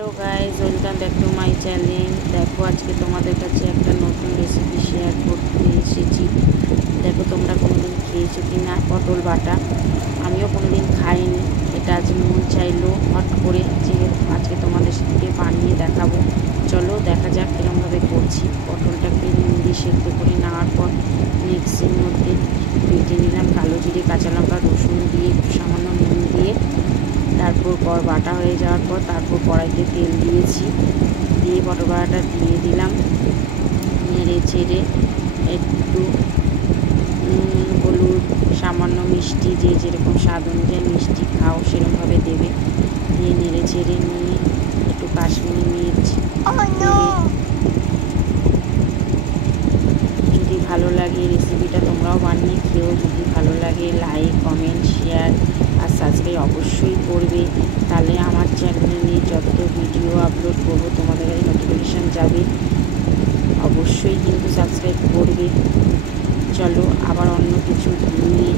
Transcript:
Hello guys, welcome back to my channel. দেখো, আজকে তোমাদের কাছে একটা নতুন রেসিপি শেয়ার করতে এসেছি। দেখো, তোমরা কোনোদিন খেয়েছো কি না পটল বাটা? আমিও কোনোদিন খাইনি। এটা আজ মন চাইলো হট করে যে আজকে তোমাদের সাথে বানিয়ে দেখাবো। চলো দেখা যাক কীরকমভাবে করছি। পটলটাকে নুন দিয়ে সেদ্ধ করে নেওয়ার পর মিক্সির মধ্যে বেটে নিলাম কালো জিরে, কাঁচা লঙ্কা, রসুন দিয়ে সামান্য নুন দিয়ে। তারপর বাটা হয়ে যাওয়ার পর তারপর কড়াইতে তেল দিয়েছি, দিয়ে পটল বাটাটা দিয়ে দিলাম। নেড়ে চেড়ে একটু নুন, হলুদ, সামান্য মিষ্টি, যে যেরকম স্বাদ অনুযায়ী মিষ্টি খাও সেরকমভাবে দেবে। দিয়ে নেড়ে চেড়ে নিয়ে একটু কাশ্মীরি মির্চ দেবে। যদি ভালো লাগে রেসিপিটা তোমরাও বানিয়ে খেও। যদি ভালো লাগে লাইক, কমেন্ট, শেয়ার আর সাবস্ক্রাইব অবশ্যই করবে। তাহলে আমার চ্যানেলে যত ভিডিও আপলোড করবো তোমাদের কাছে নোটিফিকেশান যাবে। অবশ্যই কিন্তু সাবস্ক্রাইব করবে। চলো আবার অন্য কিছু নিয়ে